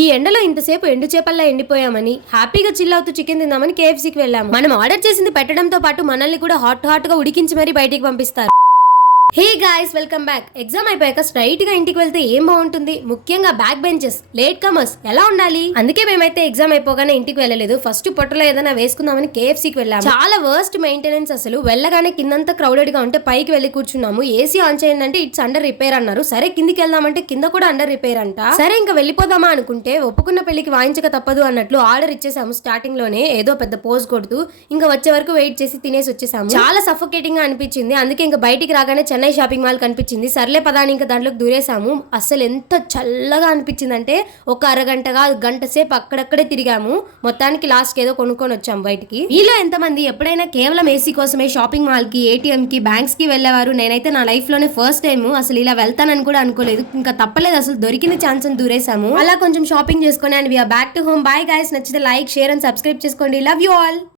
ఈ ఎండలో ఇంతసేపు ఎండు చేపల్లా ఎండిపోయామని హ్యాపీగా చిల్ అవుతూ చికెన్ తిందామని కేఎఫ్సీకి వెళ్ళాము. మనం ఆర్డర్ చేసింది పెట్టడంతో పాటు మనల్ని కూడా హాట్ గా ఉడికించి మరీ బయటికి పంపిస్తారు. Hey guys, welcome back. Exam అయిపోయాక స్ట్రైట్ గా ఇంటికి వెళ్తే ఏం బాగుంటుంది? ముఖ్యంగా బ్యాక్ బెంచెస్, లేట్ కమర్స్ ఎలా ఉండాలి? అందుకే మేమైతే ఎగ్జామ్ అయిపోగానే ఇంటికి వెళ్ళలేదు. ఫస్ట్ పొట్టలో ఏదైనా వేసుకుందామని కేఎఫ్సీకి వెళ్ళాము. చాలా వర్స్ట్ మెయింటెనెన్స్ అసలు. వెళ్ళగానే కిందంతా క్రౌడెడ్ గా ఉంటే పైకి వెళ్ళి కూర్చున్నాము. ఏసీ ఆన్ చేయండి అంటే ఇట్స్ అండర్ రిపేర్ అన్నారు. సరే కిందికి వెళ్దామంటే కింద కూడా అండర్ రిపేర్ అంట. సరే ఇంకా వెళ్ళిపోదామా అనుకుంటే ఒప్పుకున్న పెళ్లికి వాయించక తప్పదు అన్నట్లు ఆర్డర్ ఇచ్చేసాము. స్టార్టింగ్ లోనే ఏదో పెద్ద పోజ్ కొడుతూ ఇంకా వచ్చే వరకు వెయిట్ చేసి తినేసి వచ్చేసాము. చాలా సఫోకేటింగ్ గా అనిపించింది. అందుకే ఇంకా బయటికి రాగానే చెన్నై షాపింగ్ మాల్ కనిపించింది. సర్లే పదాని ఇంకా దాంట్లోకి దూరేసాము. అసలు ఎంత చల్లగా అనిపించింది అంటే ఒక అరగంటగా గంట సేపు అక్కడక్కడే తిరిగాము. మొత్తానికి లాస్ట్ ఏదో కొనుక్కొని వచ్చాము బయటికి. మీలో ఎంతమంది ఎప్పుడైనా కేవలం ఏసీ కోసమే షాపింగ్ మాల్ కి, ఏటీఎం కి, బ్యాంక్స్ కి వెళ్ళేవారు? నేనైతే నా లైఫ్ లోనే ఫస్ట్ టైం అసలు ఇలా వెళ్తానని కూడా అనుకోలేదు. ఇంకా తప్పలేదు, అసలు దొరికిన ఛాన్స్ అని దూరేసాము. అలా కొంచెం షాపింగ్ చేసుకుని and we're back to home. Bye guys, నచ్చితే లైక్, షేర్ అండ్ సబ్స్క్రైబ్ చేసుకోండి. Love you all.